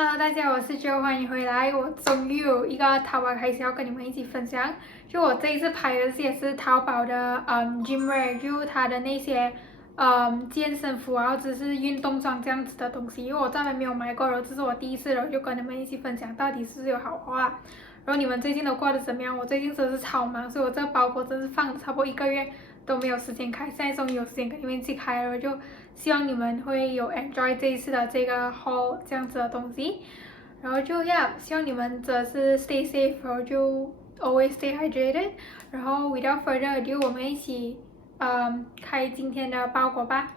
Hello，大家，我是 Jo，欢迎回来。我终于有一个淘宝开销要跟你们一起分享。就我这一次拍的也是淘宝的gym wear，就它的那些健身服啊，或者是运动装这样子的东西。因为我从来没有买过，然后这是我第一次，然后就跟你们一起分享到底是不是有好货啊。然后你们最近都过得怎么样？我最近真的是超忙，所以我这个包裹真是放了差不多1个月都没有时间开，现在终于有时间跟你们一起开了，就希望你们会有 enjoy 这一次的这个 haul 这样子的东西，然后就希望你们真的是 stay safe， 然后就 always stay hydrated， 然后 without further ado， 我们一起开今天的包裹吧。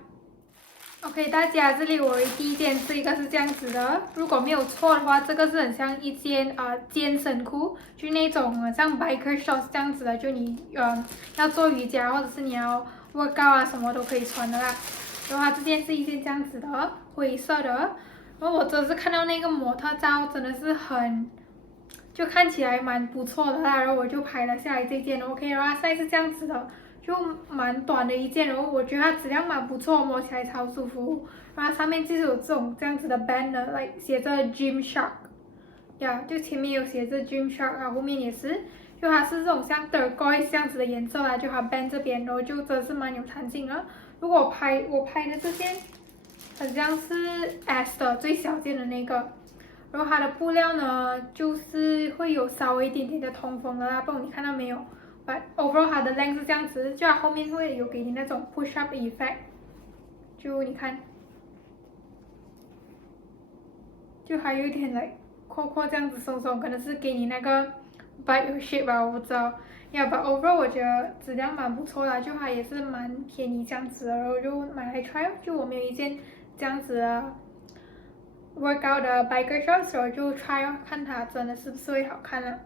OK， 大家，这里我第一件是一个是这样子的，如果没有错的话，这个是很像一件健身裤，就那种像 biker shorts 这样子的，就你要做瑜伽或者是你要 workout 啊什么都可以穿的啦。然后它这件是一件这样子的灰色的，然后我真的是看到那个模特照真的是就看起来蛮不错的啦，然后我就拍了下来这件 OK， 然后它现在是这样子的。就蛮短的一件，然后我觉得它质量蛮不错，摸起来超舒服。然后它上面就是有这样子的 banner， like 写着 Gym Shark， 呀，就前面有写着 Gym Shark， 然后后面也是，就它是这种像 turquoise 这样子的颜色啦，就它 band 这边，然后就真的是蛮有弹性的。如果我拍的这件，很像是 S 的最小件的那个，然后它的布料呢，就是会有稍微一点点的通风的啦，不懂你看到没有？But overall 它的 length 是这样子，就它后面会有给你那种 push up effect， 就你看，就还有一点like 阔这样子松松，可能是给你那个 bite shape 吧，我不知道。but overall 我觉得质量蛮不错的，就它也是蛮便宜这样子的，然后就买来 try， 就我们有一件这样子的 workout 的 biker shorts， 然后就 try 看它真的是不是会好看了。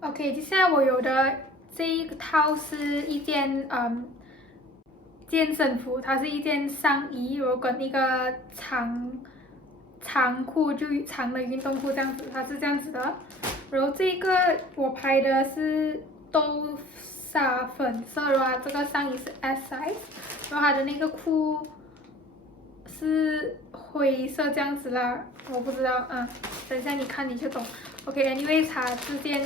OK， 接下来我有的这一套是一件健身服，它是一件上衣，然后跟一个长裤，就长的运动裤这样子，它是这样子的。然后这个我拍的是豆沙粉色的话，这个上衣是 S size， 然后它的那个裤是灰色这样子啦，我不知道等一下你看你就懂。OK，anyway， 它这件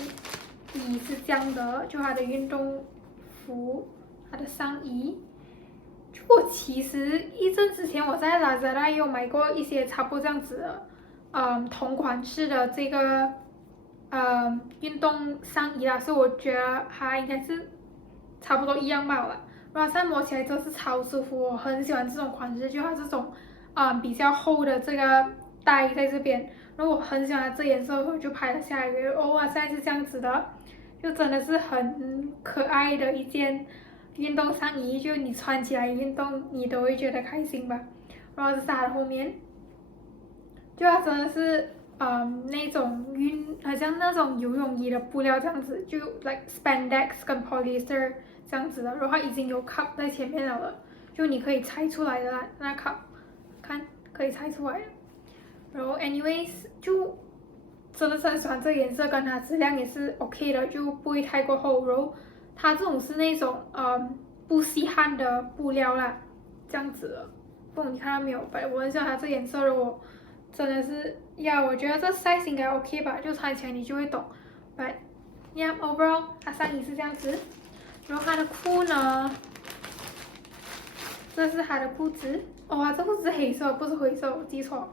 衣是这样的，就它的运动服，它的上衣。就我其实一阵之前我在 Lazada 也有买过一些差不多这样子的，同款式的这个运动上衣啦，所以我觉得它应该是差不多一样罢了。然后现在摸起来真的是超舒服，我很喜欢这种款式，就它这种比较厚的这个带在这边，然后我很喜欢它这颜色，我就拍了下来，哇，现在是这样子的，就真的是很可爱的一件运动上衣，就你穿起来运动你都会觉得开心吧。然后这是它的后面，就它真的是那种好像那种游泳衣的布料这样子，就 like spandex 跟 polyester 这样子的，然后它已经有 cup 在前面了，就你可以拆出来的啦，那 cup 看可以拆出来。然后 anyways 就真的是很喜欢这个颜色，跟它质量也是 OK 的，就不会太过厚。然后它这种是那种不吸汗的布料啦，这样子的。不懂你看到没有？我很喜欢它这颜色的，我真的是我觉得这 size 应该 OK 吧，就穿起来你就会懂。But overall 它上衣是这样子，然后它的裤呢，这是它的裤子。这裤子是黑色，不是灰色，我记错了。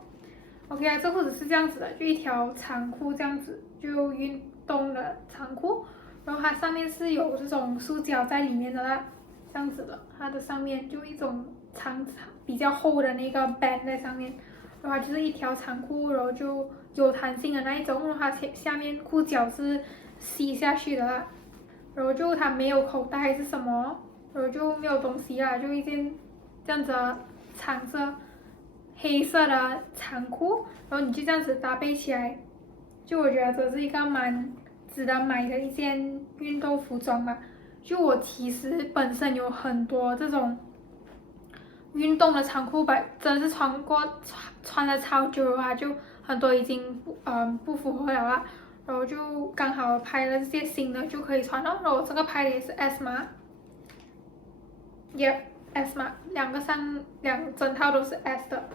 OK 啊，这裤子是这样子的，就一条长裤这样子，就运动的长裤，然后它上面是有这种塑胶在里面的啦，这样子的，它的上面就一种比较厚的那个 band 在上面，然后它就是一条长裤，然后就有弹性的那一种，然后它下面裤脚是吸下去的啦，然后就它没有口袋还是什么，然后就没有东西啦，就一件这样子的长色。黑色的长裤，然后你就这样子搭配起来，就我觉得这是一个蛮值得买的一件运动服装吧。就我其实本身有很多这种运动的长裤吧，真的是穿了超久的话，就很多已经不符合了啦。然后就刚好拍了这些新的就可以穿了。然后我这个拍的也是 S 码，Yep，S 码，两整套都是 S 的。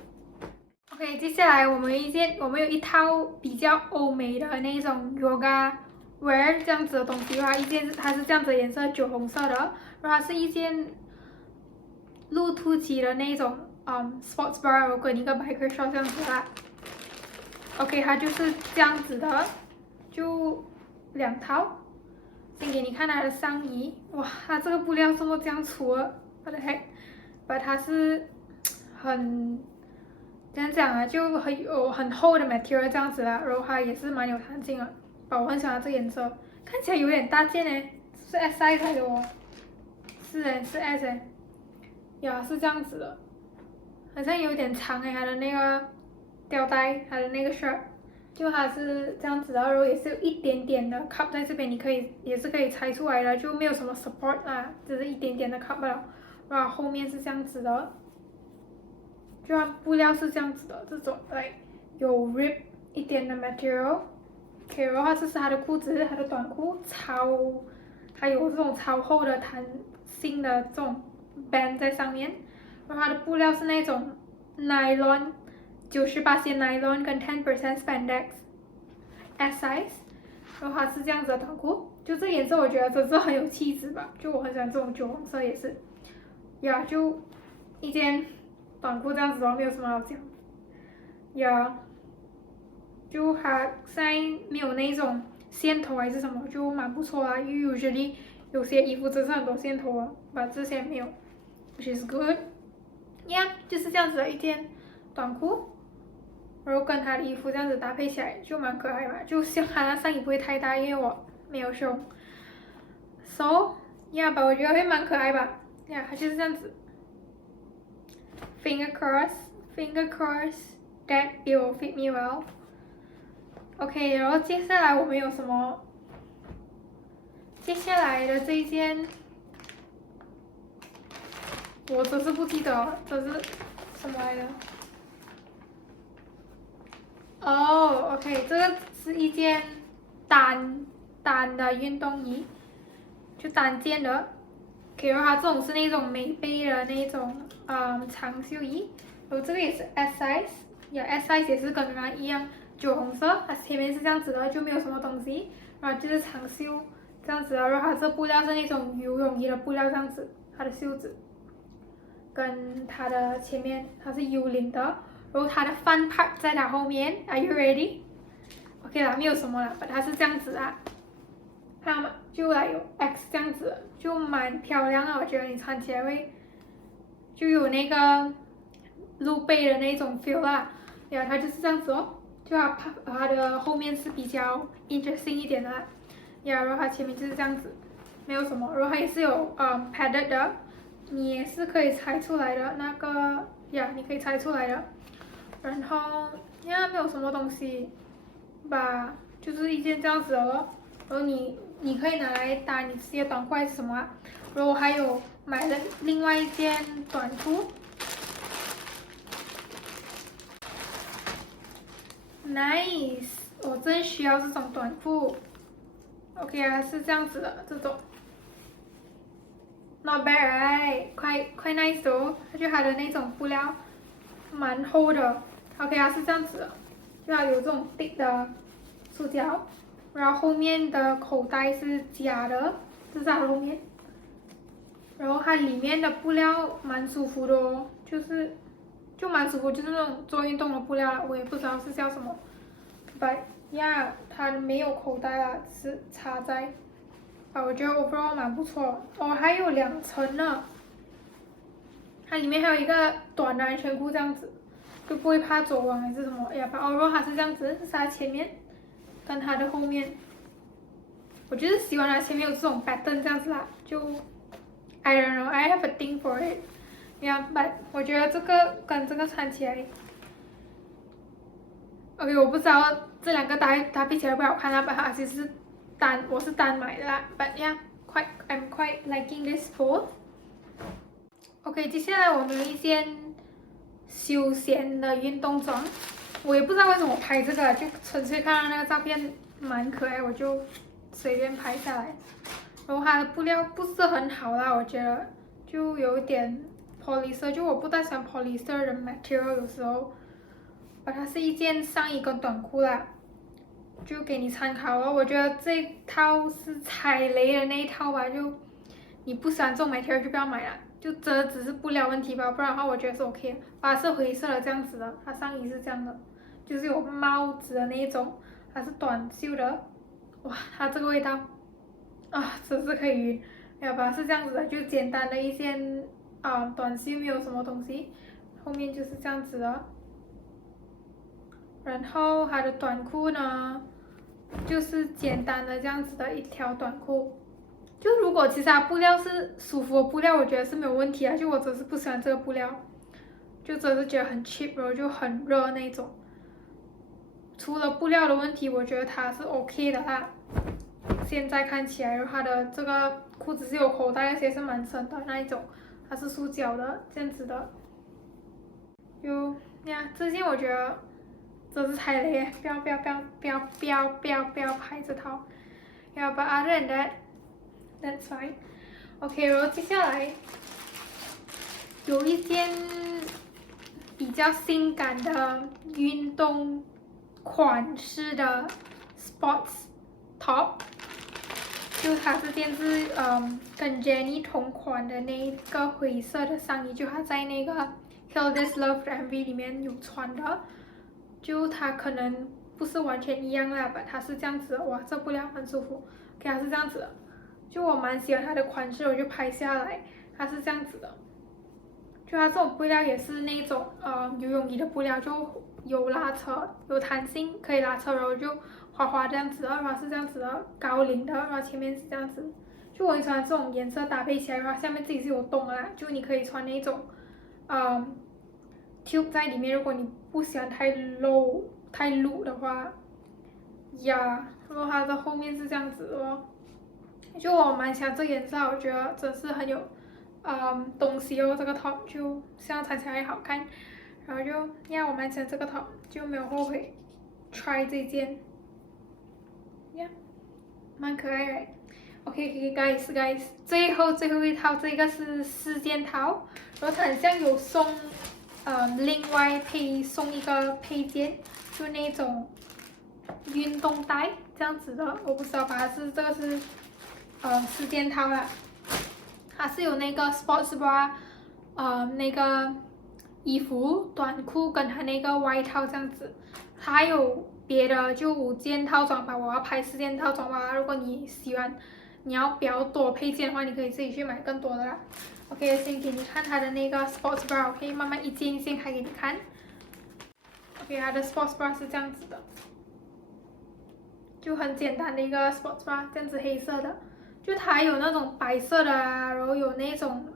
OK， 接下来我们有一套比较欧美的那种 yoga wear 这样子的东西的话，它是这样子的颜色，酒红色的，然后它是一件露凸起的那种sports bra， 我跟一个 biker short 这样子啦。OK， 它就是这样子的，就2套。先给你看它的上衣，哇，它这个布料怎么这样粗啊？我的 heck， 把它是很。怎样讲啊，就很厚的 material 这样子啦，然后它也是蛮有弹性的，我很喜欢这个颜色，看起来有点大件诶，是 S size 来的哦，是诶，是 S 诶，呀，是这样子的，好像有点长诶，它的那个吊带，它的那个 shirt， 就它是这样子的，然后也是有一点点的 cup 在这边，也是可以拆出来的，就没有什么 support 啦，只是一点点的 cup 了，然后后面是这样子的。就它布料是这样子的，这种有 rip 一点的 material。OK， 然后这是它的裤子，它的短裤它有这种超厚的弹性的这种 band 在上面。然后它的布料是那种 nylon， 98% nylon 跟10% spandex S size。然后它是这样子的短裤，就这颜色我觉得真是很有气质吧，就我很喜欢这种酒红色也是。呀，就一件。短裤这样子的话没有什么好讲，呀，就它现在没有那种线头还是什么，就蛮不错啦。因为 usually 有些衣服真是很多线头啊，把这些没有 ，which is good。呀，就是这样子的一件短裤，然后跟它的衣服这样子搭配起来就蛮可爱嘛，就希望它的上衣不会太大，因为我没有胸。So， 呀吧，我觉得会蛮可爱吧，呀，它就是这样子。Finger crossed that it will fit me well. OK， 然后接下来我们有什么？接下来的这一件，我真是不记得这是什么来的。哦，OK， 这个是一件单的运动衣，就单件的。OK， 然后它这种是那种美背的那种长袖衣，然后这个也是 S size，S size 也是跟刚刚一样酒红色，它前面是这样子的，就没有什么东西，然后就是长袖这样子的，然后它这布料是那种游泳衣的布料这样子，它的袖子跟它的前面它是 U 领的，然后它的 fun part 在它后面 ，Are you ready？ OK 啦，没有什么了，它是这样子啊。它就有 X 这样子，就蛮漂亮的，我觉得你穿起来会就有那个露背的那种 feel 啦。对啊，它就是这样子哦，就它的后面是比较 interesting 一点的啦。然后它前面就是这样子，没有什么，然后它也是有padded 的，你也是可以拆出来的那个你可以拆出来的。然后没有什么东西吧，就是一件这样子的咯。然后你可以拿来搭你自己的短裤还是什么啊？然后我还有买了另外一件短裤 ，nice， 我真需要这种短裤。OK 啊，是这样子的这种，not bad right， quite nice 哦，它的那种布料蛮厚的。OK 啊，是这样子的，就它有这种 thick 的塑胶。然后后面的口袋是假的，这是它的后面。然后它里面的布料蛮舒服的哦，就蛮舒服，就是那种做运动的布料，我也不知道是叫什么。But yeah， 它没有口袋啦，是插在。我觉得 overall 蛮不错。哦，还有2层呢。它里面还有一个短的安全裤这样子，就不会怕走光还是什么。然后它是这样子，这是它前面。跟它的后面，我就是喜欢它前面有这种 pattern 这样子啦，就 I don't know, I have a thing for it。but 我觉得这个跟这个穿起来 ，OK， 我不知道这2个搭配起来会不会好看啊，但它其实我是单买的啦，but I'm quite liking this both。OK， 接下来我们有一件休闲的运动装。我也不知道为什么拍这个，就纯粹看到那个照片蛮可爱，我就随便拍下来。然后它的布料不是很好啦，我觉得就有点 polyester，就我不太喜欢 polyester 的 material，有时候它是一件上衣跟短裤啦，就给你参考哦。我觉得这一套是踩雷的那一套吧，就你不喜欢这种 material 就不要买了，就真的只是布料问题吧，不然的话我觉得是 OK 的。它是灰色的这样子的，它上衣是这样的，就是有帽子的那一种，它是短袖的，哇，它这个味道啊，真是可以晕。要不是这样子的，就简单的一件短袖，没有什么东西，后面就是这样子的。然后它的短裤呢，就是简单的这样子的一条短裤。就如果其实它布料是舒服的布料，我觉得是没有问题啊。就我只是不喜欢这个布料，就真的是觉得很 cheap，然后就很热那种。除了布料的问题，我觉得它是 OK 的啦。现在看起来，它的这个裤子是有口袋，而且是蛮深的那一种，它是塑胶的这样子的。就呀，这件我觉得真是踩雷，不要拍这套。Yeah, but other than that, that's fine. OK， 然后接下来有一件比较性感的运动款式的 sports top， 就它这件是跟 Jennie 同款的那一个灰色的上衣，就它在那个 Kill This Love 的 MV 里面有穿的，就它可能不是完全一样啦，它是这样子的，哇，这布料很舒服，给它是这样子的，就我蛮喜欢它的款式，我就拍下来，它是这样子的，就它这种布料也是那种游泳衣的布料，就有拉扯，有弹性，可以拉扯，然后就滑滑这样子的，然后是这样子的高领的，然后前面是这样子，就我很喜欢这种颜色搭配起来，然后下面自己是有洞的啦，就你可以穿那种tube 在里面，如果你不喜欢太露的话，呀，然后它的后面是这样子哦，就我蛮喜欢这颜色，我觉得真是很有东西哦，这个 top 就这样穿起来好看，然后就呀，我蛮喜欢这个 top， 就没有后悔 try 这件，呀，蛮可爱的。OK guys， 最后一套，这个是4件套，然后它好像有送另外送一个配件，就那种运动带这样子的，我不知道吧，这个是4件套啦，它是有那个 sports bra，那个衣服、短裤跟它那个外套这样子，它还有别的就5件套装吧，我要拍4件套装吧，如果你喜欢。你要比较多配件的话，你可以自己去买更多的啦。OK， 先给你看它的那个 sports bra， 可以慢慢一件一件开给你看。OK， 它的 sports bra 是这样子的，就很简单的一个 sports bra， 这样子黑色的，就它还有那种白色的啊，然后有那种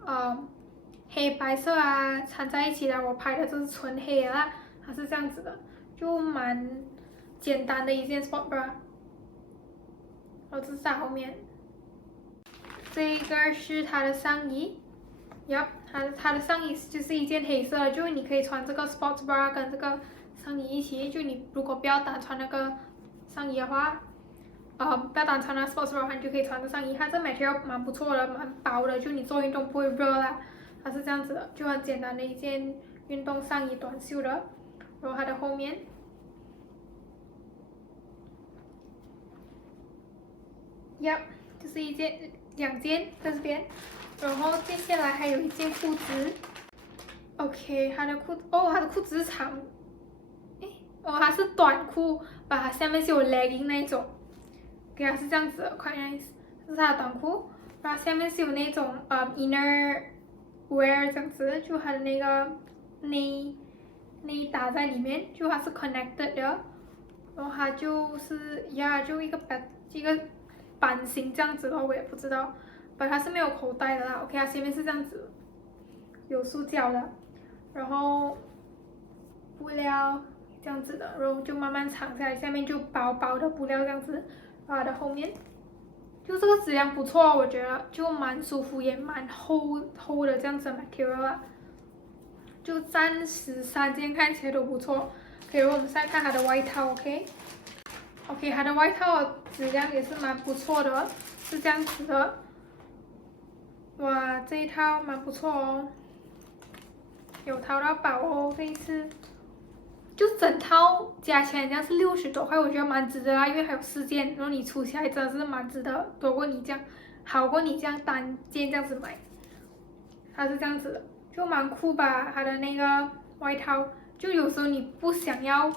黑白色啊掺在一起的。我拍的这是纯黑的啦，它是这样子的，就蛮简单的一件 sports bra。然后这是在后面。这个是它的上衣它的上衣就是一件黑色的，就你可以穿这个 sports bra 跟这个上衣一起。就你如果不要单穿那个上衣的话，不要单穿那个 sports bra 的话，你就可以穿这上衣。它这 material 蛮不错的，蛮薄的，就你做运动不会热啦。它是这样子的，就很简单的一件运动上衣，短袖的。然后它的后面，就是2件在这边，然后接下来还有一件裤子。OK， 它的裤子是长，它是短裤，它下面是有 legging 那一种，给它是这样子的，看 nice， 这是它的短裤，然后下面是有那种inner wear 这样子，就它的那个内搭在里面，就它是 connected 的，然后它就是就一个版型这样子的，我也不知道，它是没有口袋的啦。OK， 它前面是这样子，有塑胶的，然后布料这样子的，然后就慢慢藏下来，下面就薄薄的布料这样子，然后它的后面，就这个质量不错，我觉得就蛮舒服，也蛮厚的这样子的 material 啊，就暂时3件看起来都不错。OK， 然后我们再看它的外套 ，OK， 它的外套质量也是蛮不错的，是这样子的。哇，这一套蛮不错哦，有淘到宝哦，这一次就整套加起来这样是60多块，我觉得蛮值得啦，因为还有4件，然后你出起来真的是蛮值得，多过你这样，好过你这样单件这样子买，它是这样子的，就蛮酷吧，它的那个外套，就有时候你不想要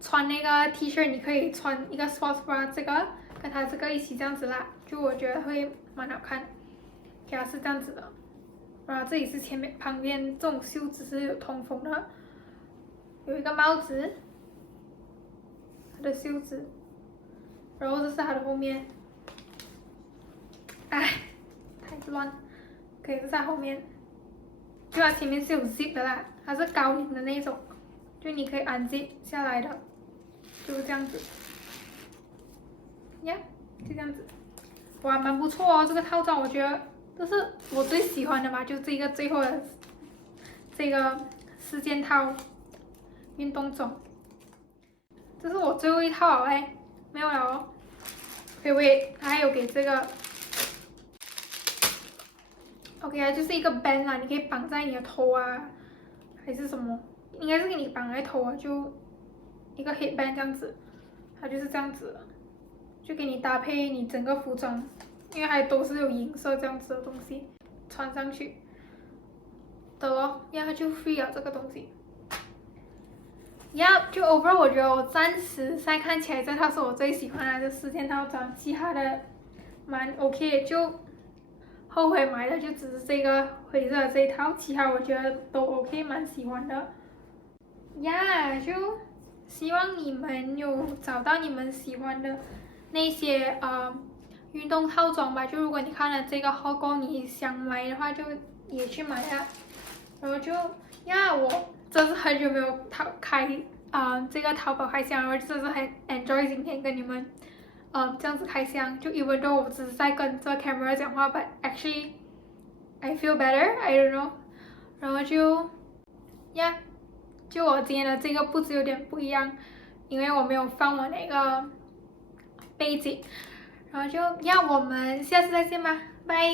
穿那个 T 恤，你可以穿一个 sports bra 这个跟它这个一起这样子啦，就我觉得会蛮好看，它是这样子的，然后这里是旁边这种袖子是有通风的。有一个帽子，它的袖子，然后这是它的后面，哎，太乱，可以这是它后面，就它前面是有 zip 的啦，它是高领的那种，就你可以按 zip 下来的，就是这样子，呀，就这样子，哇，蛮不错哦，这个套装我觉得这是我最喜欢的嘛，就这个最后的这个4件套。运动装，这是我最后一套了哎，没有了哦。OK， 它还有给这个 ，OK， 它就是一个 band 啦，你可以绑在你的头啊，还是什么，应该是给你绑在头啊，就一个 headband 这样子，它就是这样子的，就给你搭配你整个服装，因为它都是有银色这样子的东西，穿上去的咯，然后就 free 了这个东西。就 overall 我觉得我暂时现在看起来这套是我最喜欢的这4件套装，其他的蛮 OK， 就后悔买的就只是这个灰色的这一套，其他我觉得都 OK， 蛮喜欢的。就希望你们有找到你们喜欢的那些运动套装吧，就如果你看了这个后购你想买的话就也去买啊，然后就我真是很久没有开这个淘宝开箱，然后真是很 enjoy 今天跟你们这样子开箱，就 even though 我只是在跟这个 camera 讲话 ，but actually I feel better, I don't know， 然后就我今天的这个布置有点不一样，因为我没有放我那个背景，然后我们下次再见吧，拜。